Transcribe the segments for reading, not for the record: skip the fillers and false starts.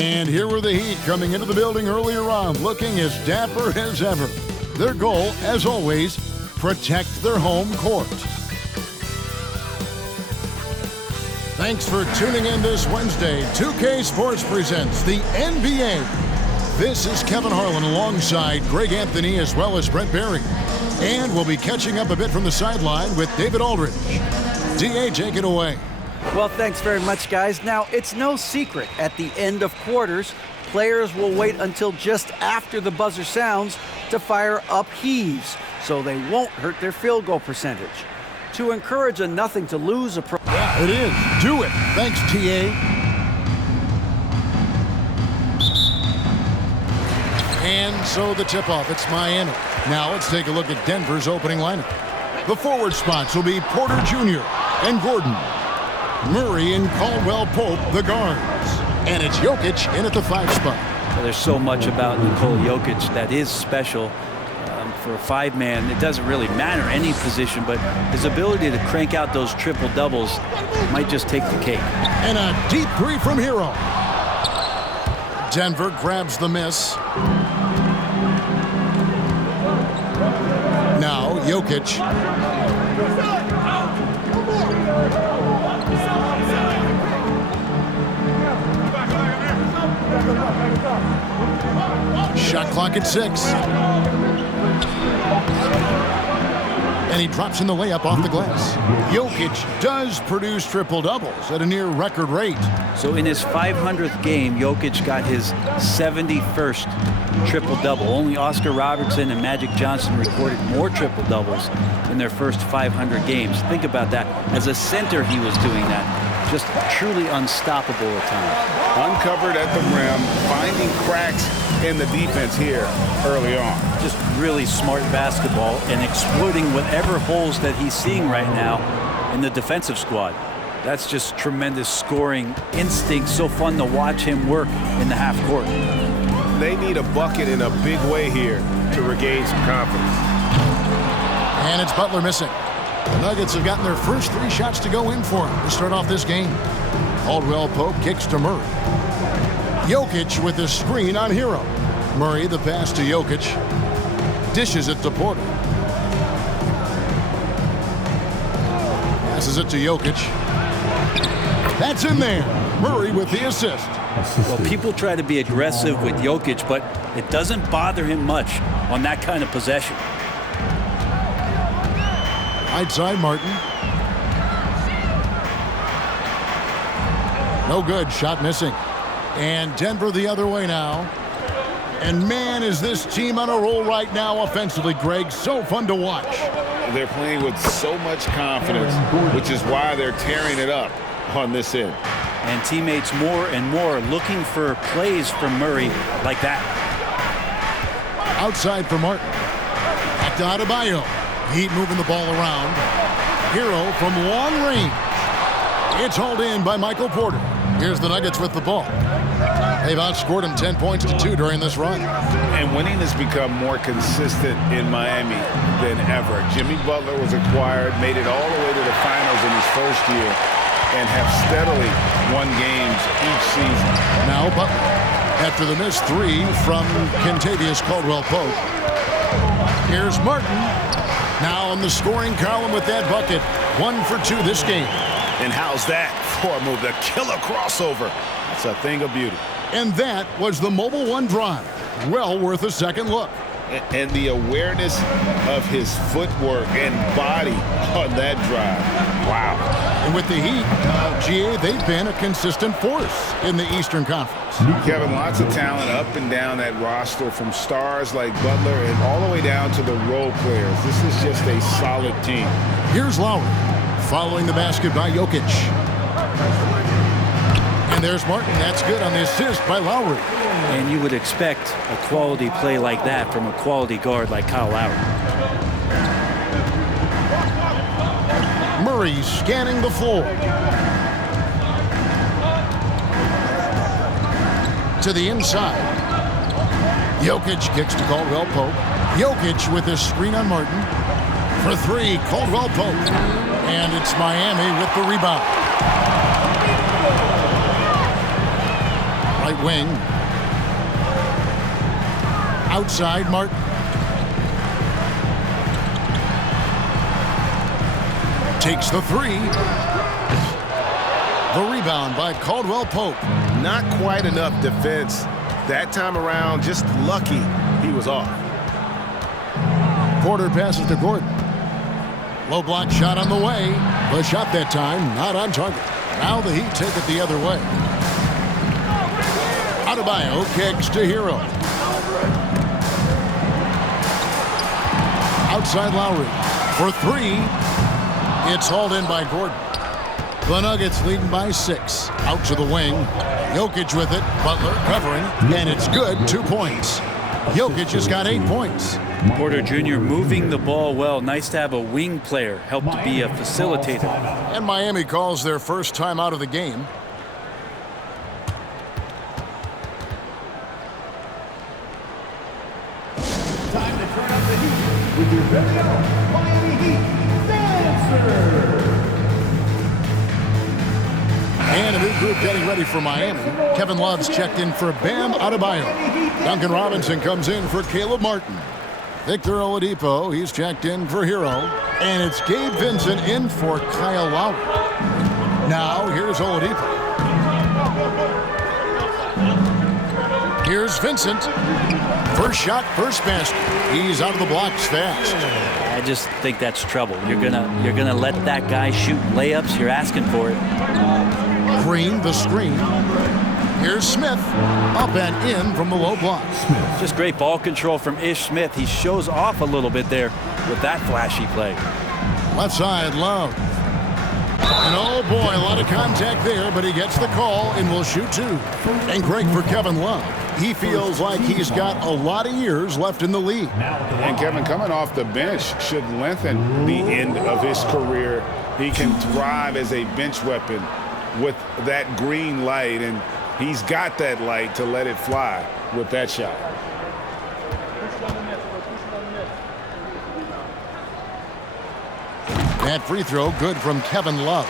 And here were the Heat coming into the building earlier on, looking as dapper as ever. Their goal, as always, protect their home court. Thanks for tuning in this Wednesday. 2K Sports presents the NBA. This is Kevin Harlan alongside Greg Anthony as well as Brent Barry. And we'll be catching up a bit from the sideline with David Aldridge. DA, take it away. Well, thanks very much, guys. Now, it's no secret at the end of quarters, players will wait until just after the buzzer sounds to fire up heaves, so they won't hurt their field goal percentage. To encourage a nothing-to-lose approach. Yeah, it is. Do it. Thanks, TA. And so the tip-off, it's Miami. Now let's take a look at Denver's opening lineup. The forward spots will be Porter Jr. and Gordon. Murray and Caldwell Pope, the guards. And it's Jokic in at the 5 spot. Well, there's so much about Nikola Jokic that is special. For a 5-man, it doesn't really matter any position, but his ability to crank out those triple doubles might just take the cake. And a deep three from Hero. Denver grabs the miss. Now Jokic. Shot clock at 6. And he drops in the layup off the glass. Jokic does produce triple-doubles at a near record rate. So in his 500th game, Jokic got his 71st triple-double. Only Oscar Robertson and Magic Johnson recorded more triple-doubles in their first 500 games. Think about that. As a center, he was doing that. Just truly unstoppable at times. Uncovered at the rim, finding cracks in the defense here early on. Just really smart basketball and exploiting whatever holes that he's seeing right now in the defensive squad. That's just tremendous scoring instinct. So fun to watch him work in the half court. They need a bucket in a big way here to regain some confidence. And it's Butler missing. The Nuggets have gotten their first 3 shots to go in for him to start off this game. Caldwell Pope kicks to Murray. Jokic with a screen on Hero. Murray the pass to Jokic. Dishes it to Porter. Passes it to Jokic. That's in there. Murray with the assist. Well, people try to be aggressive with Jokic, but it doesn't bother him much on that kind of possession. Right side, Martin. No good. Shot missing. And Denver the other way now. And man, is this team on a roll right now offensively, Greg. So fun to watch. They're playing with so much confidence, which is why they're tearing it up on this end. And teammates more and more looking for plays from Murray like that. Outside for Martin. Back to Adebayo. Heat moving the ball around. Hero from long range. It's hauled in by Michael Porter. Here's the Nuggets with the ball. They've outscored him 10 points to 2 during this run. And winning has become more consistent in Miami than ever. Jimmy Butler was acquired, made it all the way to the finals in his first year, and have steadily won games each season. Now Butler, after the missed 3 from Kentavious Caldwell-Pope. Here's Martin. Now in the scoring column with that bucket. 1 for 2 this game. And how's that for a move? The killer crossover. It's a thing of beauty. And that was the Mobile One drive. Well worth a second look. And the awareness of his footwork and body on that drive. Wow. And with the Heat, GA, they've been a consistent force in the Eastern Conference. Kevin, lots of talent up and down that roster, from stars like Butler and all the way down to the role players. This is just a solid team. Here's Lowry, following the basket by Jokic. And there's Martin. That's good on the assist by Lowry. And you would expect a quality play like that from a quality guard like Kyle Lowry. Murray scanning the floor. To the inside. Jokic kicks to Caldwell-Pope. Jokic with his screen on Martin. For 3, Caldwell-Pope. And it's Miami with the rebound. Right wing. Outside, Martin. Takes the three. The rebound by Caldwell Pope. Not quite enough defense that time around. Just lucky he was off. Porter passes to Gordon. Low block shot on the way. The shot that time not on target. Now the Heat take it the other way. Adebayo kicks to Hero. Outside Lowry for three. It's hauled in by Gordon. The Nuggets leading by 6. Out to the wing. Jokic with it. Butler covering. And it's good. 2 points. Jokic has got 8 points. Porter Jr. moving the ball well. Nice to have a wing player help to be a facilitator. And Miami calls their first time out of the game. Time to turn up the heat with your very own Miami Heat Dancer. And a new group getting ready for Miami. Kevin Love's checked in for Bam Adebayo. Duncan Robinson comes in for Caleb Martin. Victor Oladipo, he's checked in for Hero. And it's Gabe Vincent in for Kyle Lowry. Now, here's Oladipo. Here's Vincent. First shot, first basket. He's out of the blocks fast. I just think that's trouble. You're gonna let that guy shoot layups. You're asking for it. Green, the screen. Here's Smith. Up and in from the low block. Just great ball control from Ish Smith. He shows off a little bit there with that flashy play. Left side, Love. And oh boy, a lot of contact there, but he gets the call and will shoot 2. And great for Kevin Love. He feels like he's got a lot of years left in the league. And Kevin, coming off the bench should lengthen the end of his career. He can thrive as a bench weapon with that green light, and he's got that light to let it fly with that shot. That free throw good from Kevin Love.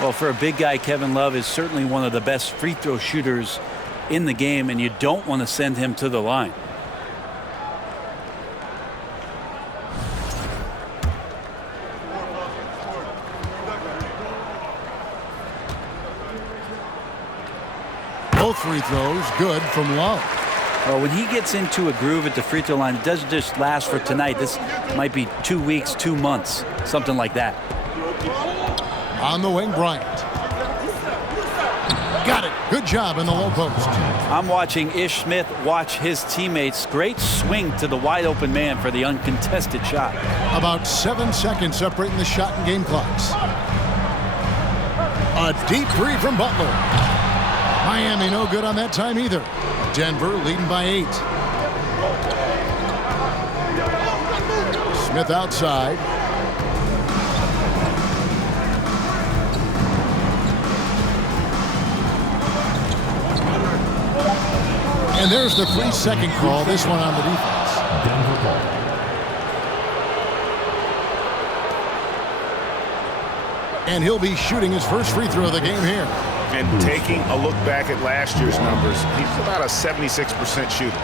Well, for a big guy, Kevin Love is certainly one of the best free throw shooters in the game, and you don't want to send him to the line. Both free throws good from Love. Well, when he gets into a groove at the free throw line, it doesn't just last for tonight. This might be 2 weeks, 2 months, something like that. On the wing, Bryant. Got it. Good job in the low post. I'm watching Ish Smith watch his teammates. Great swing to the wide open man for the uncontested shot. About 7 seconds separating the shot and game clocks. A deep three from Butler. Miami no good on that time either. Denver leading by 8. Smith outside. And there's the 3-second call. This one on the defense. Denver ball. And he'll be shooting his first free throw of the game here. And taking a look back at last year's numbers, he's about a 76% shooter.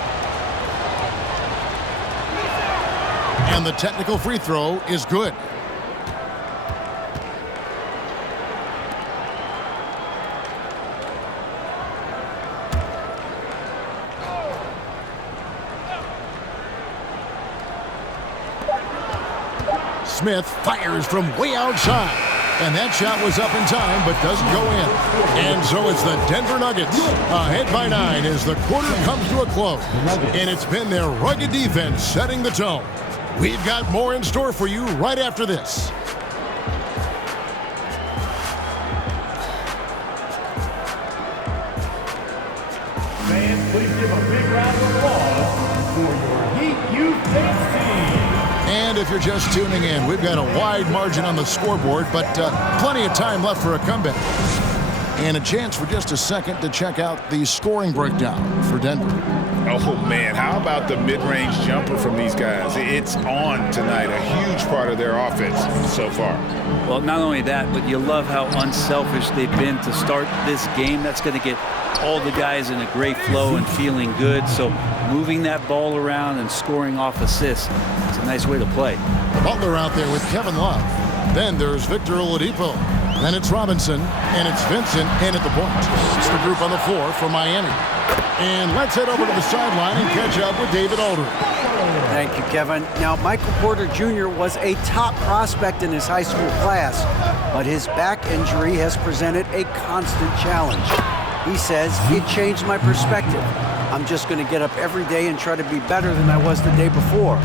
And the technical free throw is good. Smith fires from way outside. And that shot was up in time, but doesn't go in. And so it's the Denver Nuggets ahead by 9 as the quarter comes to a close. And it's been their rugged defense setting the tone. We've got more in store for you right after this. Fans, please give a big round of applause for your Heat Youth Dance Team. And if you're just tuning in, we've got a wide margin on the scoreboard, but plenty of time left for a comeback. And a chance for just a second to check out the scoring breakdown for Denver. Oh, man, how about the mid-range jumper from these guys? It's on tonight, a huge part of their offense so far. Well, not only that, but you love how unselfish they've been to start this game. That's going to get all the guys in a great flow and feeling good. So moving that ball around and scoring off assists, it's a nice way to play. Butler out there with Kevin Love. Then there's Victor Oladipo. Then it's Robinson, and it's Vincent in at the point. It's the group on the floor for Miami. And let's head over to the sideline and catch up with David Aldridge. Thank you, Kevin. Now, Michael Porter Jr. was a top prospect in his high school class, but his back injury has presented a constant challenge. He says, "It changed my perspective. I'm just going to get up every day and try to be better than I was the day before.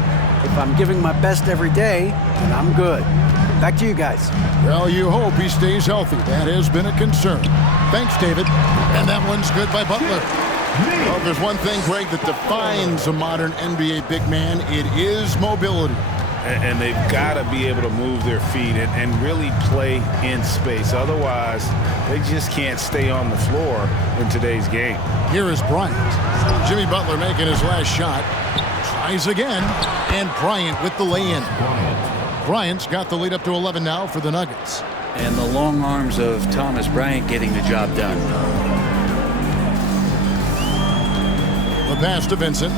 If I'm giving my best every day, then I'm good." Back to you guys. Well, you hope he stays healthy. That has been a concern. Thanks, David. And that one's good by Butler. Well, if there's one thing, Greg, that defines a modern NBA big man, it is mobility. And they've got to be able to move their feet and really play in space. Otherwise, they just can't stay on the floor in today's game. Here is Bryant. Jimmy Butler making his last shot. Tries again. And Bryant with the lay-in. Bryant's got the lead up to 11 now for the Nuggets. And the long arms of Thomas Bryant getting the job done. The pass to Vincent.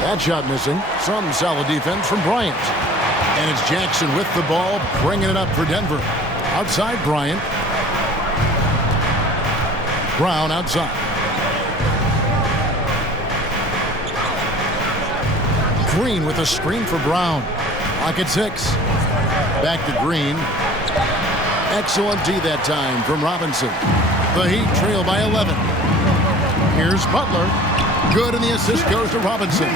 That shot missing. Some solid defense from Bryant. And it's Jackson with the ball, bringing it up for Denver. Outside Bryant. Brown outside. Green with a screen for Brown. Lock at 6. Back to Green. Excellent D that time from Robinson. The Heat trail by 11. Here's Butler. Good, and the assist goes to Robinson.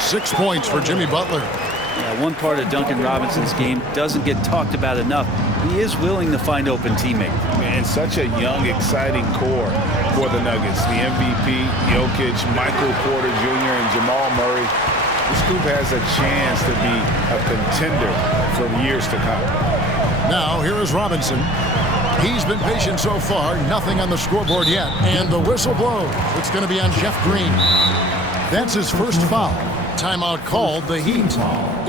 6 points for Jimmy Butler. Yeah, one part of Duncan Robinson's game doesn't get talked about enough. He is willing to find open teammates. And such a young, exciting core for the Nuggets. The MVP, Jokic, Michael Porter Jr., and Jamal Murray. This group has a chance to be a contender for years to come. Now, here is Robinson. He's been patient so far. Nothing on the scoreboard yet. And the whistle blows. It's going to be on Jeff Green. That's his first foul. Timeout called, the Heat.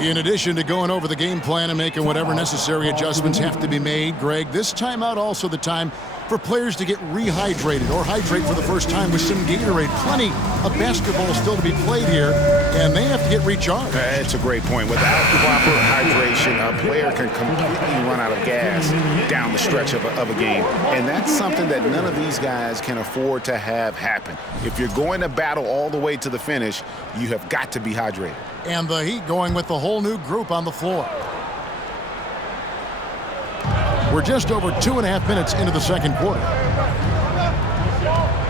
In addition to going over the game plan and making whatever necessary adjustments have to be made, Greg, this timeout also the time for players to get rehydrated or hydrate for the first time with some Gatorade. Plenty of basketball still to be played here, and they have to get recharged. That's a great point. Without proper hydration, a player can completely run out of gas down the stretch of a game. And that's something that none of these guys can afford to have happen. If you're going to battle all the way to the finish, you have got to be hydrated. And the Heat going with the whole new group on the floor. We're just over 2.5 minutes into the second quarter.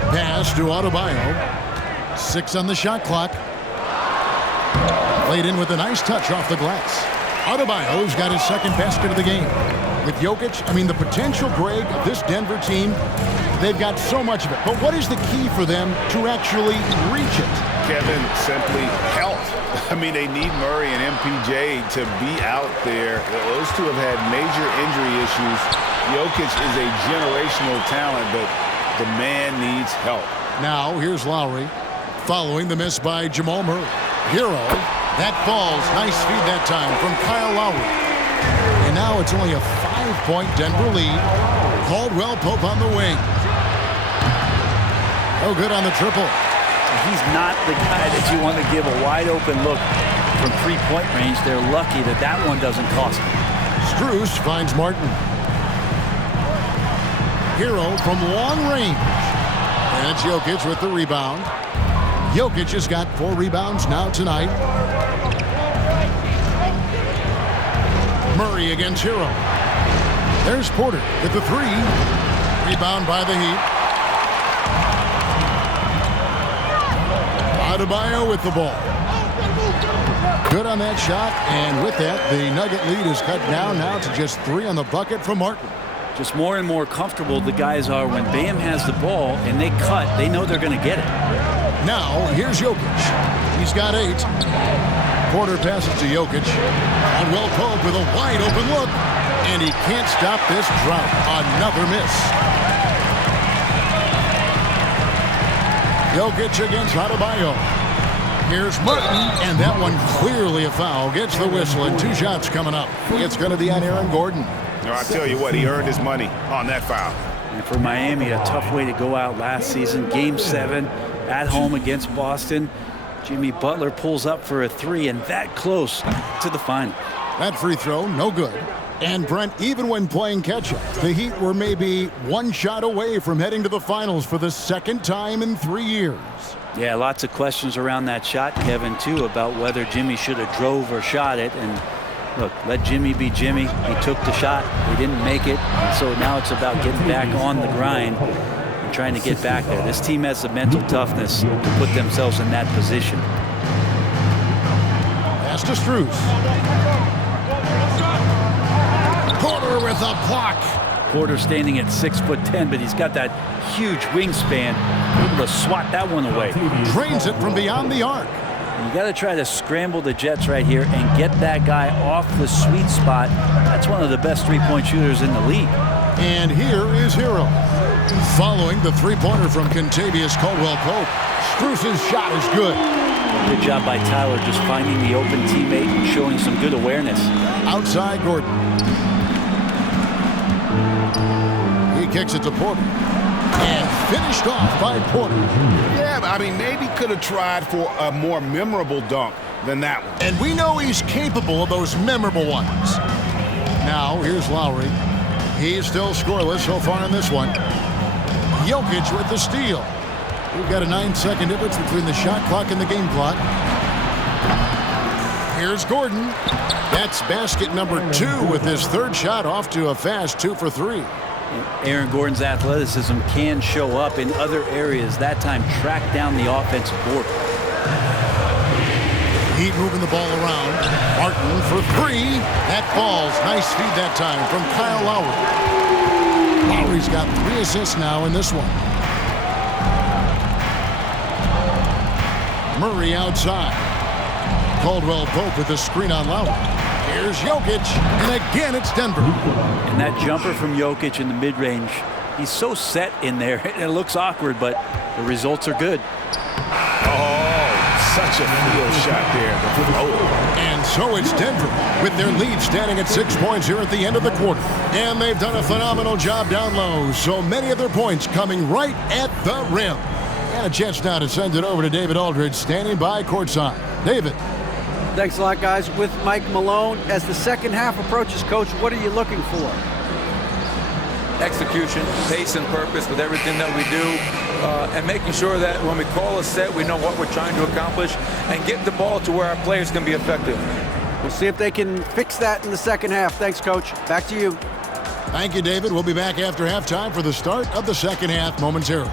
Pass to Adebayo. 6 on the shot clock. Played in with a nice touch off the glass. Adebayo's got his second basket of the game. With Jokic, I mean, the potential, Greg, of this Denver team, they've got so much of it. But what is the key for them to actually reach it? Kevin, simply health. I mean, they need Murray and MPJ to be out there. Those two have had major injury issues. Jokic is a generational talent, but the man needs help. Now, here's Lowry, following the miss by Jamal Murray. Hero, that falls. Nice feed that time from Kyle Lowry. And now it's only a 5-point Denver lead. Caldwell Pope on the wing. Oh, good on the triple. He's not the guy that you want to give a wide-open look from three-point range. They're lucky that that one doesn't cost them. Strus finds Martin. Hero from long range. And it's Jokic with the rebound. Jokic has got 4 rebounds now tonight. Murray against Hero. There's Porter with the 3. Rebound by the Heat. Adebayo with the ball. Good on that shot, and with that, the Nugget lead is cut down now to just 3 on the bucket from Martin. Just more and more comfortable the guys are when Bam has the ball and they cut, they know they're going to get it. Now, here's Jokic. He's got 8. Porter passes to Jokic. Caldwell Pope with a wide open look, and he can't stop this drought. Another miss. Jokic against Adebayo. Here's Martin, and that one clearly a foul. Gets the whistle, and 2 shots coming up. It's going to be on Aaron Gordon. No, I tell you what, he earned his money on that foul. And for Miami, a tough way to go out last season. Game 7 at home against Boston. Jimmy Butler pulls up for a 3, and that close to the final. That free throw, no good. And Brent, even when playing catch-up, the Heat were maybe 1 shot away from heading to the finals for the 2nd time in 3 years. Yeah, lots of questions around that shot, Kevin, too, about whether Jimmy should have drove or shot it. And look, let Jimmy be Jimmy. He took the shot. He didn't make it. And so now it's about getting back on the grind and trying to get back there. This team has the mental toughness to put themselves in that position. Pass to Strus. Porter with a block. Porter standing at 6'10", but he's got that huge wingspan, able to swat that one away. Drains it from beyond the arc. And you got to try to scramble the Jets right here and get that guy off the sweet spot. That's one of the best three-point shooters in the league. And here is Hero. Following the three-pointer from Kentavious Caldwell-Pope, Strus's shot is good. Good job by Tyler just finding the open teammate and showing some good awareness. Outside Gordon. He kicks it to Porter. And finished off by Porter. Yeah, but I mean, maybe could have tried for a more memorable dunk than that one. And we know he's capable of those memorable ones. Now, here's Lowry. He's still scoreless so far in this one. Jokic with the steal. We've got a 9-second difference between the shot clock and the game clock. Here's Gordon. That's basket number 2 with his 3rd shot off to a fast 2 for 3. Aaron Gordon's athleticism can show up in other areas. That time, track down the offensive board. Heat moving the ball around. Martin for 3. That falls. Nice feed that time from Kyle Lowry. Lowry's got 3 assists now in this one. Murray outside. Caldwell-Pope with the screen on Lowry. Here's Jokic, and again it's Denver. And that jumper from Jokic in the mid-range, he's so set in there. It looks awkward, but the results are good. Oh, such a field shot there. And so it's Denver with their lead standing at 6 points here at the end of the quarter. And they've done a phenomenal job down low. So many of their points coming right at the rim. And a chance now to send it over to David Aldridge standing by courtside. David. Thanks a lot, guys. With Mike Malone, as the second half approaches, Coach, what are you looking for? Execution, pace and purpose with everything that we do, and making sure that when we call a set, we know what we're trying to accomplish and get the ball to where our players can be effective. We'll see if they can fix that in the second half. Thanks, Coach. Back to you. Thank you, David. We'll be back after halftime for the start of the second half momentarily.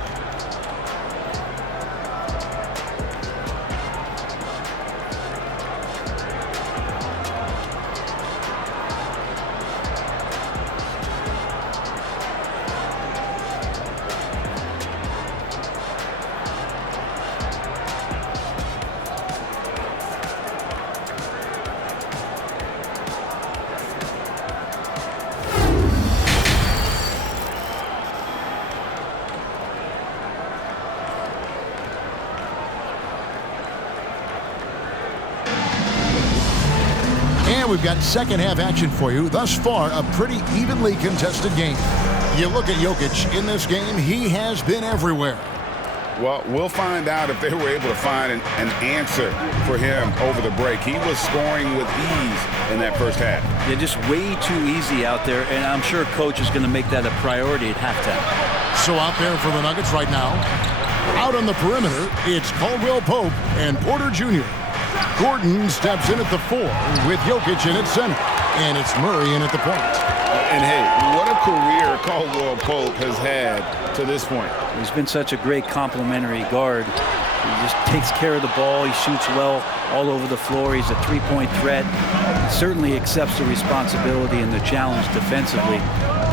We've got second half action for you. Thus far, a pretty evenly contested game. You look at Jokic in this game, he has been everywhere. Well, we'll find out if they were able to find an answer for him over the break. He was scoring with ease in that first half. Yeah, just way too easy out there, and I'm sure Coach is going to make that a priority at halftime. So out there for the Nuggets right now, out on the perimeter, it's Caldwell-Pope and Porter Jr. Gordon steps in at the 4 with Jokic in at center. And it's Murray in at the point. And hey, what a career Caldwell-Pope has had to this point. He's been such a great complementary guard. He just takes care of the ball. He shoots well all over the floor. He's a three-point threat. He certainly accepts the responsibility and the challenge defensively.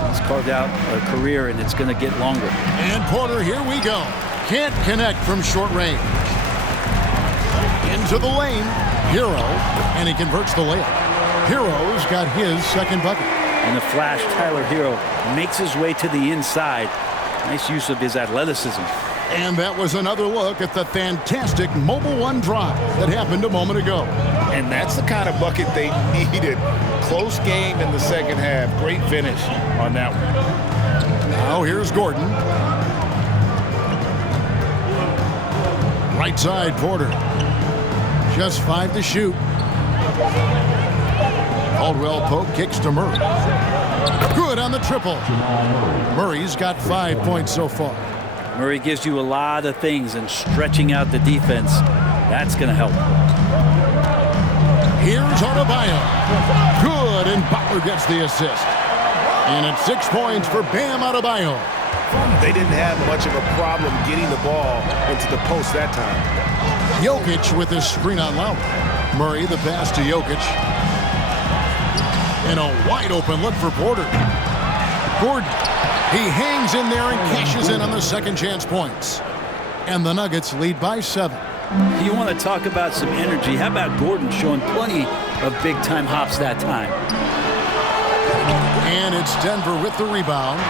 He's carved out a career, and it's going to get longer. And Porter, here we go. Can't connect from short range. Into the lane, Hero, and he converts the layup. Hero's got his second bucket. And the flash, Tyler Hero makes his way to the inside. Nice use of his athleticism. And that was another look at the fantastic Mobile One drive that happened a moment ago. And that's the kind of bucket they needed. Close game in the second half. Great finish on that one. Now here's Gordon. Right side, Porter. Just 5 to shoot. Caldwell Pope kicks to Murray. Good on the triple. Murray's got 5 points so far. Murray gives you a lot of things, and stretching out the defense, that's going to help. Here's Adebayo. Good, and Butler gets the assist. And it's 6 points for Bam Adebayo. They didn't have much of a problem getting the ball into the post that time. Jokic with his screen on Lowry. Murray the pass to Jokic. And a wide open look for Porter. Gordon. He hangs in there and cashes in on the second chance points. And the Nuggets lead by 7. You want to talk about some energy? How about Gordon showing plenty of big-time hops that time? And it's Denver with the rebound.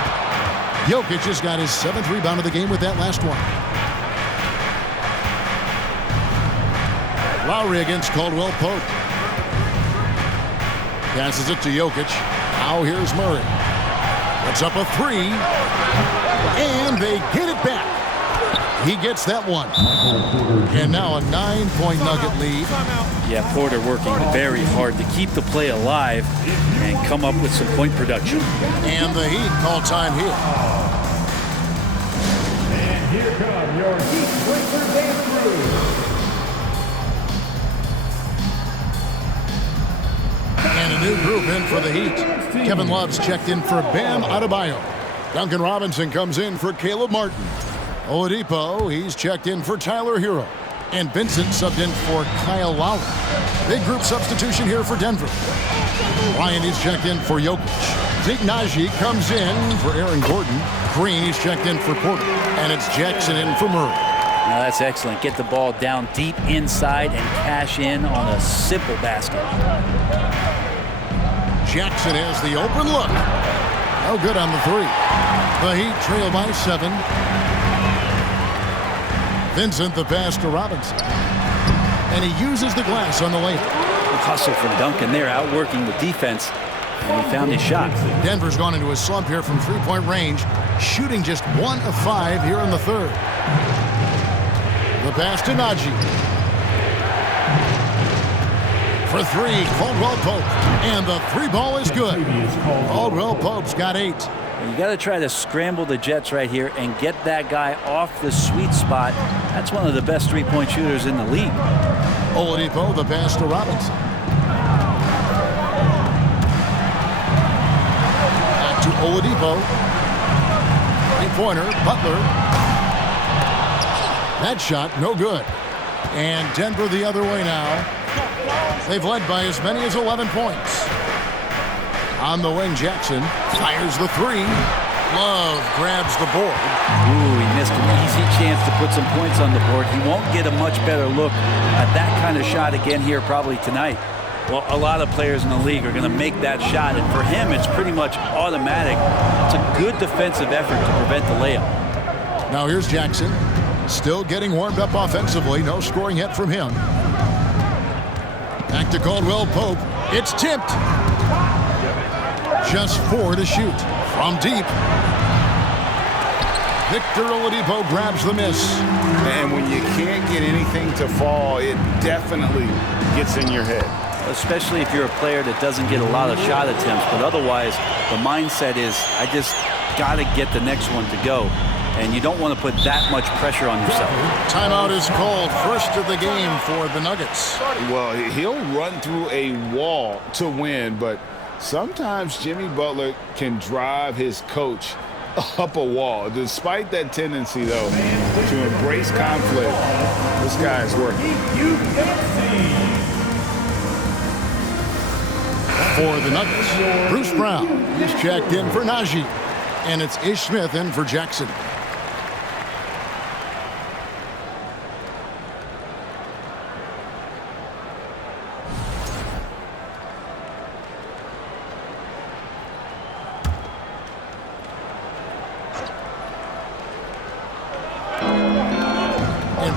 Jokic has got his 7th rebound of the game with that last one. Lowry against Caldwell Pope. Passes it to Jokic. Now here's Murray. It's up a 3. And they get it back. He gets that one. And now a 9-point Nugget lead. Yeah, Porter working very hard to keep the play alive and come up with some point production. And the Heat call time here. And here come your Heat Breakers and crew. And a new group in for the Heat. Kevin Love's checked in for Bam Adebayo. Duncan Robinson comes in for Caleb Martin. Oladipo, he's checked in for Tyler Hero. And Vincent subbed in for Kyle Lowry. Big group substitution here for Denver. Ryan is checked in for Jokic. Zeke Naji comes in for Aaron Gordon. Green, he's checked in for Porter. And it's Jackson in for Murray. Now that's excellent. Get the ball down deep inside and cash in on a simple basket. Jackson has the open look. No good on the 3. The Heat trail by 7. Vincent the pass to Robinson. And he uses the glass on the layup. The hustle from Duncan there, outworking the defense. And he found his shot. Denver's gone into a slump here from 3-point range, shooting just 1 of 5 here in the 3rd. The pass to Naji. For 3, Caldwell Pope. And the 3 ball is good. Caldwell Pope's got 8. You got to try to scramble the Jets right here and get that guy off the sweet spot. That's one of the best 3-point shooters in the league. Oladipo, the pass to Robinson. Back to Oladipo. 3-pointer, Butler. That shot, no good. And Denver the other way now. They've led by as many as 11 points. On the wing, Jackson fires the 3. Love grabs the board. Ooh, he missed an easy chance to put some points on the board. He won't get a much better look at that kind of shot again here probably tonight. Well, a lot of players in the league are going to make that shot, and for him, it's pretty much automatic. It's a good defensive effort to prevent the layup. Now here's Jackson. Still getting warmed up offensively. No scoring yet from him. Back to Caldwell Pope. It's tipped. Just 4 to shoot. From deep. Victor Oladipo grabs the miss. And when you can't get anything to fall, it definitely gets in your head. Especially if you're a player that doesn't get a lot of shot attempts. But otherwise, the mindset is, I just got to get the next one to go. And you don't want to put that much pressure on yourself. Timeout is called. First of the game for the Nuggets. Well, he'll run through a wall to win, but sometimes Jimmy Butler can drive his coach up a wall. Despite that tendency, though, to embrace conflict, this guy is working. For the Nuggets, Bruce Brown is checked in for Naji. And it's Ish Smith in for Jackson.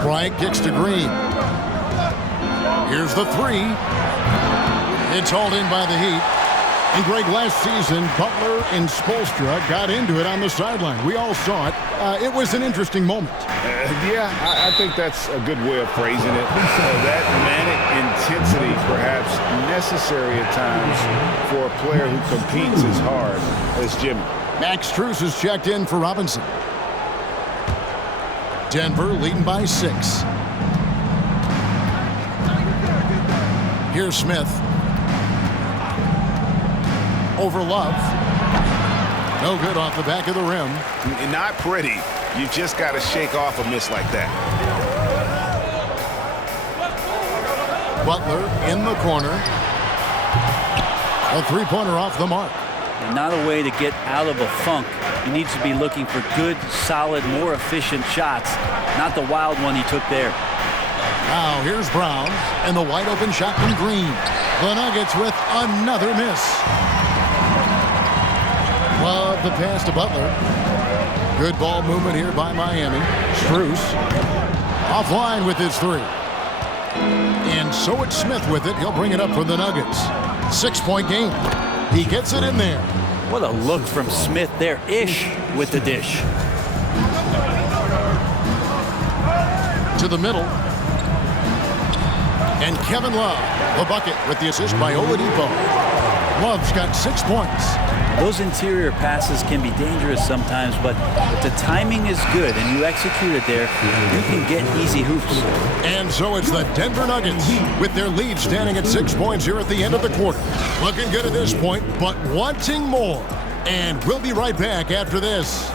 Bryant kicks to Green. Here's the three. It's hauled in by the Heat. And Greg, last season, Butler and Spoelstra got into it on the sideline. We all saw it. It was an interesting moment. Yeah, I think that's a good way of phrasing it. That manic intensity, perhaps necessary at times for a player who competes as hard as Jimmy. Max Strus is checked in for Robinson. Denver leading by 6. Here's Smith. Over Love. No good off the back of the rim. Not pretty. You've just got to shake off a miss like that. Butler in the corner. A three-pointer off the mark. And not a way to get out of a funk. He needs to be looking for good, solid, more efficient shots, not the wild one he took there. Now here's Brown and the wide open shot from Green. The Nuggets with another miss. Love the pass to Butler. Good ball movement here by Miami. Strus offline with his three. And so it's Smith with it. He'll bring it up for the Nuggets. 6-point game. He gets it in there. What a look from Smith there. Ish with the dish. To the middle. And Kevin Love, the bucket with the assist by Oladipo. Love's got 6 points. Those interior passes can be dangerous sometimes, but if the timing is good and you execute it there, you can get easy hoops. And so it's the Denver Nuggets with their lead standing at 6 points here at the end of the quarter. Looking good at this point, but wanting more. And we'll be right back after this.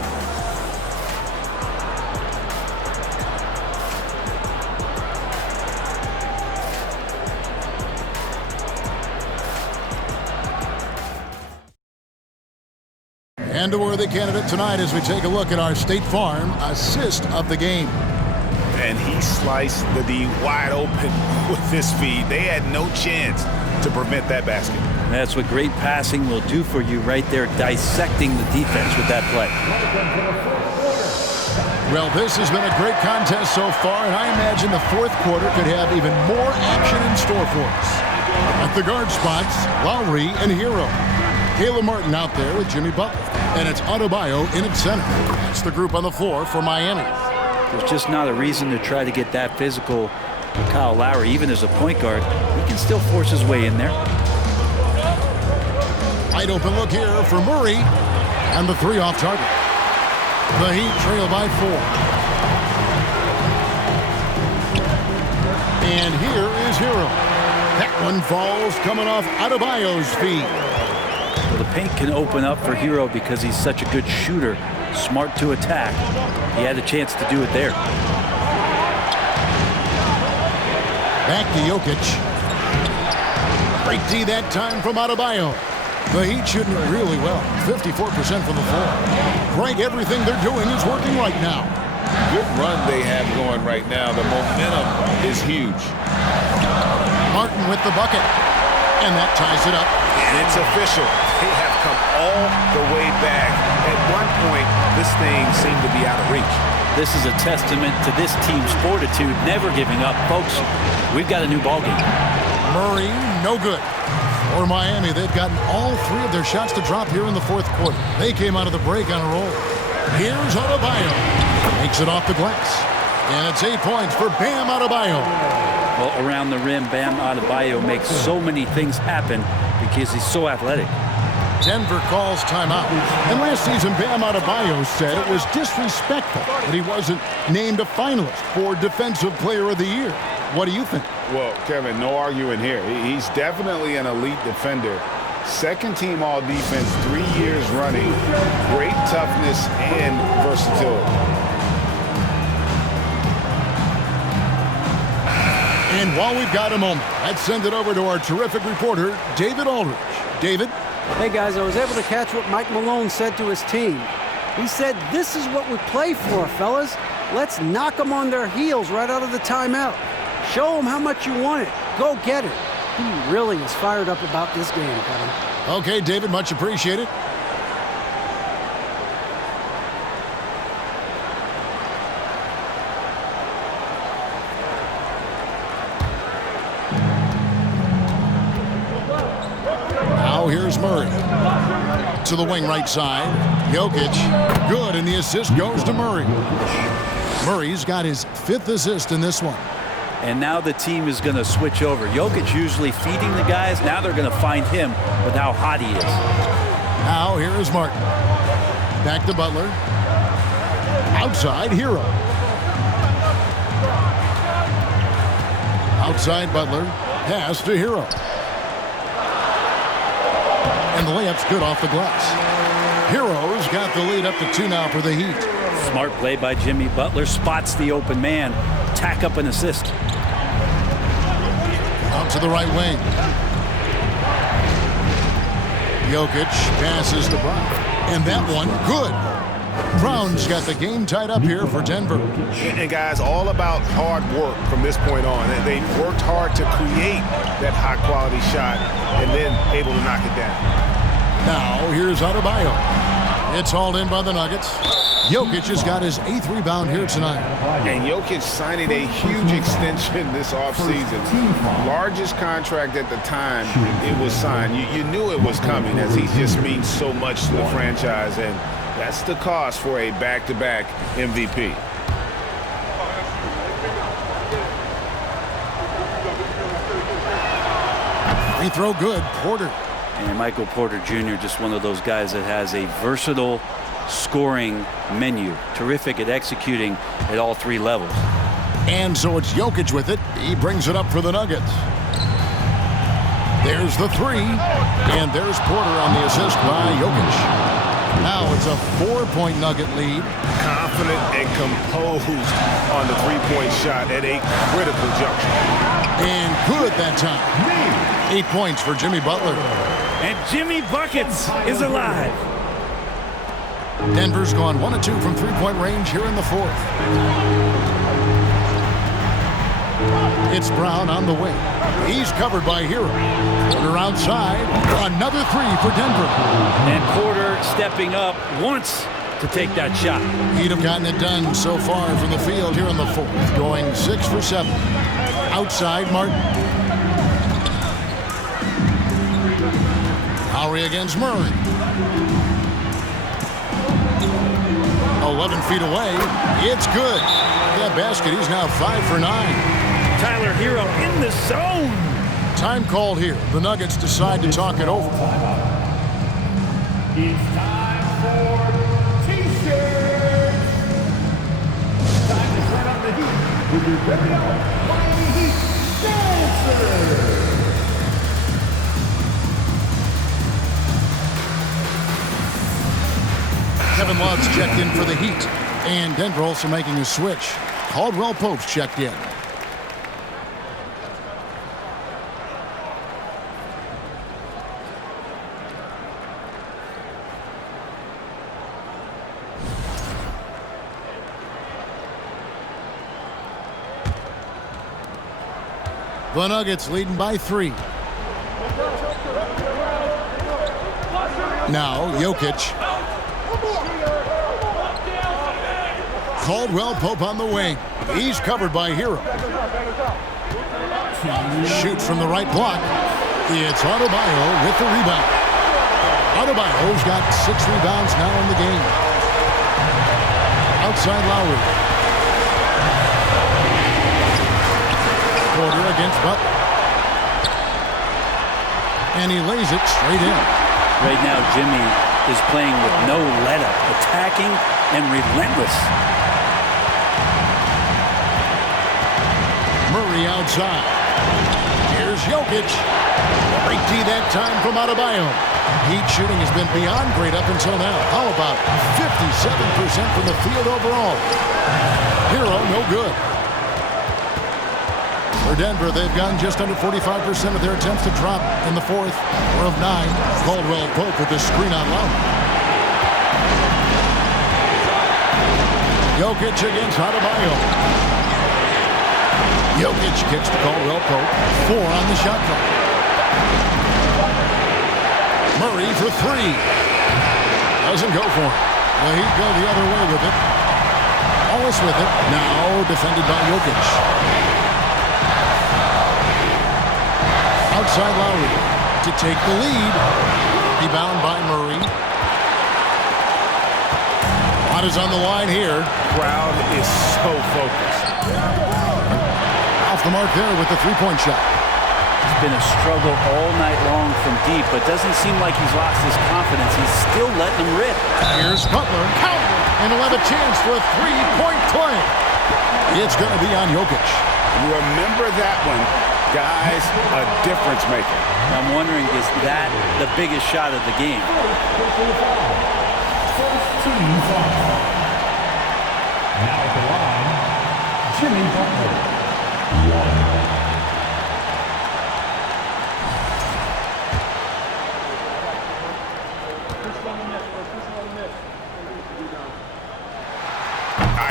And a worthy candidate tonight as we take a look at our State Farm assist of the game. And he sliced the D wide open with his feed. They had no chance to prevent that basket. That's what great passing will do for you right there, dissecting the defense with that play. Well, this has been a great contest so far, and I imagine the fourth quarter could have even more action in store for us. At the guard spots, Lowry and Hero. Caleb Martin out there with Jimmy Butler. And it's Adebayo in at center. That's the group on the floor for Miami. There's just not a reason to try to get that physical with Kyle Lowry. Even as a point guard, he can still force his way in there. Wide open look here for Murray. And the three off target. The Heat trail by 4. And here is Hero. That one falls coming off Adebayo's feet. Well, the paint can open up for Hero because he's such a good shooter, smart to attack. He had a chance to do it there. Back to Jokic. Great D that time from Adebayo. The Heat shooting it really well. 54% from the floor. Greg, everything they're doing is working right now. Good run they have going right now. The momentum is huge. Martin with the bucket. And that ties it up. And it's official. They have come all the way back. At one point, this thing seemed to be out of reach. This is a testament to this team's fortitude, never giving up. Folks, we've got a new ballgame. Murray, no good. For Miami, they've gotten all 3 of their shots to drop here in the fourth quarter. They came out of the break on a roll. Here's Adebayo. Makes it off the glass. And it's 8 points for Bam Adebayo. Well, around the rim, Bam Adebayo makes so many things happen because he's so athletic. Denver calls timeout. And last season, Bam Adebayo said it was disrespectful that he wasn't named a finalist for Defensive Player of the Year. What do you think? Well, Kevin, no arguing here. He's definitely an elite defender. Second team all defense 3 years running. Great toughness and versatility. And while we've got a moment, let's send it over to our terrific reporter, David Aldridge. David? Hey, guys, I was able to catch what Mike Malone said to his team. He said, this is what we play for, fellas. Let's knock them on their heels right out of the timeout. Show them how much you want it. Go get it. He really is fired up about this game, Kevin. Okay, David, much appreciated. here's Murray. To the wing right side. Jokic, good, and the assist goes to Murray. Murray's got his 5th assist in this one. And now the team is going to switch over. Jokic usually feeding the guys. Now they're going to find him with how hot he is. Now here is Martin. Back to Butler. Outside, Hero. Outside Butler. Pass to Hero. And the layup's good off the glass. Hero's got the lead up to 2 now for the Heat. Smart play by Jimmy Butler. Spots the open man. Tack up an assist. Out to the right wing. Jokic passes to Brown. And that one, good. Brown's got the game tied up here for Denver. And guys, all about hard work from this point on. They worked hard to create that high-quality shot and then able to knock it down. Now, here's Adebayo. It's hauled in by the Nuggets. Jokic has got his 8th rebound here tonight. And Jokic signing a huge extension this offseason. Largest contract at the time it was signed. You knew it was coming as he just means so much to the franchise. And that's the cost for a back-to-back MVP. Free throw good. Porter. And Michael Porter Jr., just one of those guys that has a versatile scoring menu. Terrific at executing at all 3 levels. And so it's Jokic with it. He brings it up for the Nuggets. There's the 3. And there's Porter on the assist by Jokic. Now it's a 4-point Nugget lead. Confident and composed on the 3-point shot at a critical juncture. And good that time. 8 points for Jimmy Butler. And Jimmy Buckets is alive. Denver's gone 1 of 2 from 3-point range here in the 4th. It's Brown on the wing. He's covered by Hero. Porter outside. Another 3 for Denver. And Porter stepping up once to take that shot. He'd have gotten it done so far from the field here in the 4th. Going 6 for 7. Outside Martin. Lowry against Murray. 11 feet away. It's good. That basket, he's now 5 for 9. Tyler Hero in the zone. Time called here. The Nuggets decide to talk it over. It's time for T-shirts. Time to turn on the heat with your very own Miami Heat Dancer. Kevin Love's checked in for the Heat. And Denver also making a switch. Caldwell Pope's checked in. The Nuggets leading by 3. Now Jokic. Caldwell Pope on the wing. He's covered by Hero. Shoots from the right block. It's Adebayo with the rebound. Adebayo's got 6 rebounds now in the game. Outside Lowry. Porter against Butler. And he lays it straight in. Right now, Jimmy is playing with no let-up, attacking and relentless. Murray outside. Here's Jokic. Great D that time from Adebayo. Heat shooting has been beyond great up until now. How about 57% from the field overall? Hero, no good. For Denver, they've gotten just under 45% of their attempts to drop in the 4th. 4 of 9. Caldwell Pope with the screen on Lowry. Jokic against Adebayo. Jokic kicks to Caldwell Pope. 4 on the shot clock. Murray for 3. Doesn't go for it. The Heat go the other way with it. Wallace with it. Now defended by Jokic. Outside Lowry. to take the lead. Rebound by Murray. Lot is on the line here. Crowd is so focused. Off the mark there with the three-point shot. It's been a struggle all night long from deep, but doesn't seem like he's lost his confidence. He's still letting them rip. Here's Butler. Count it. And he'll have a chance for a three-point play. It's going to be on Jokic. Remember that one. Guys, a difference maker. I'm wondering, is that the biggest shot of the game? Now at the line, Jimmy Butler.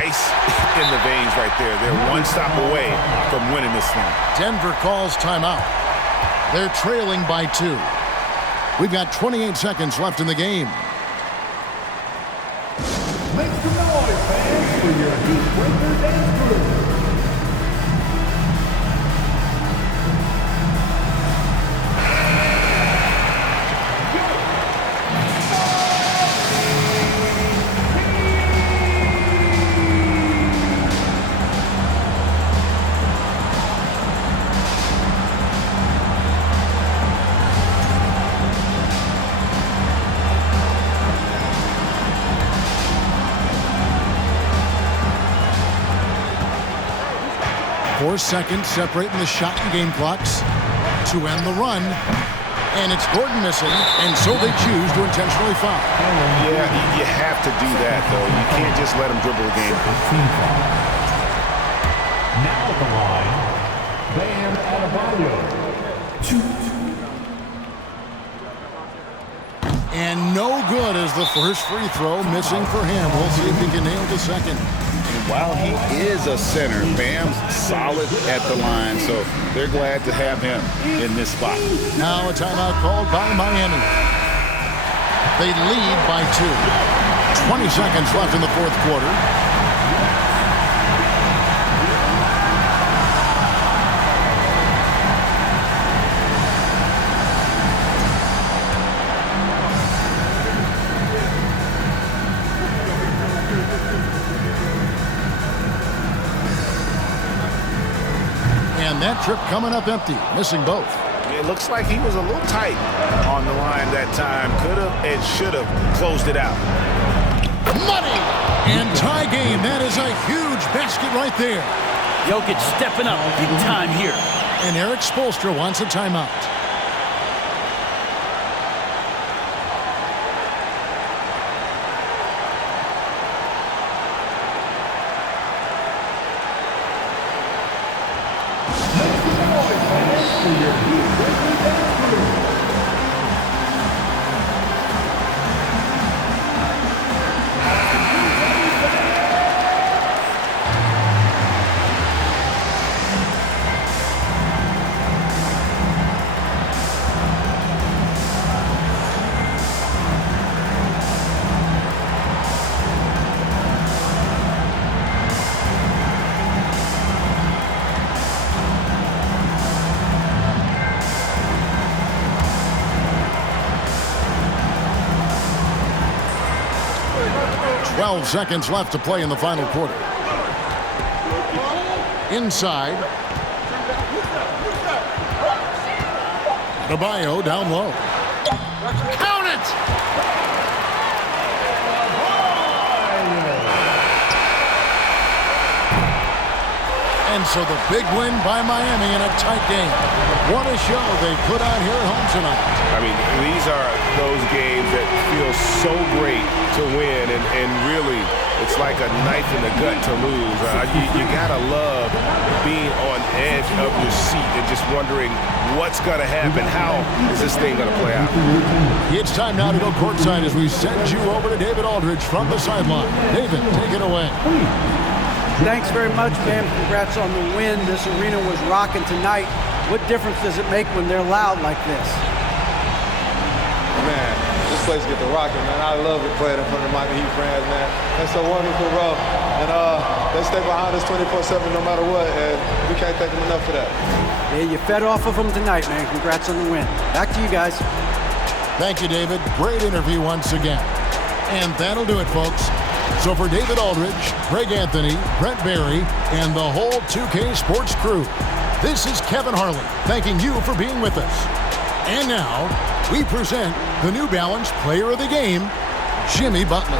Ice in the veins right there. They're one stop away from winning this thing. Denver calls timeout. They're trailing by 2. We've got 28 seconds left in the game. Make some noise, fans, for your Heat Breaker dance crew. Four seconds separating the shot and game clocks to end the run. And it's Gordon missing, and so they choose to intentionally foul. Yeah, you have to do that, though. You can't just let them dribble the game. Now at the line, Bam Adebayo. And no good as the first free throw missing for him. We'll see if he can nail the second. While he is a center, Bam's solid at the line, so they're glad to have him in this spot. Now a timeout called by Miami. They lead by 2. 20 seconds left in the fourth quarter. That trip coming up empty, missing both. It looks like he was a little tight on the line that time. Could have and should have closed it out. Money! And tie game. That is a huge basket right there. Jokic stepping up big time here. And Eric Spoelstra wants a timeout. Seconds left to play in the final quarter. Inside. Adebayo down low. Count it! And so the big win by Miami in a tight game. What a show they put on here at home tonight. I mean, these are those games that feel so great to win, and really, it's like a knife in the gut to lose. You gotta love being on edge of your seat and just wondering what's gonna happen. How is this thing gonna play out? It's time now to go courtside as we send you over to David Aldridge from the sideline. David, take it away. Thanks very much, Bam. Congrats on the win. This arena was rocking tonight. What difference does it make when they're loud like this? Man, this place get to rocking, man. I love it playing in front of Miami Heat fans, man. That's so wonderful, bro. And they stay behind us 24/7 no matter what, and we can't thank them enough for that. Yeah, you fed off of them tonight, man. Congrats on the win. Back to you guys. Thank you, David. Great interview once again. And that'll do it, folks. So for David Aldridge, Greg Anthony, Brent Barry, and the whole 2K Sports crew, this is Kevin Harlan thanking you for being with us. And now, we present the New Balance Player of the Game, Jimmy Butler.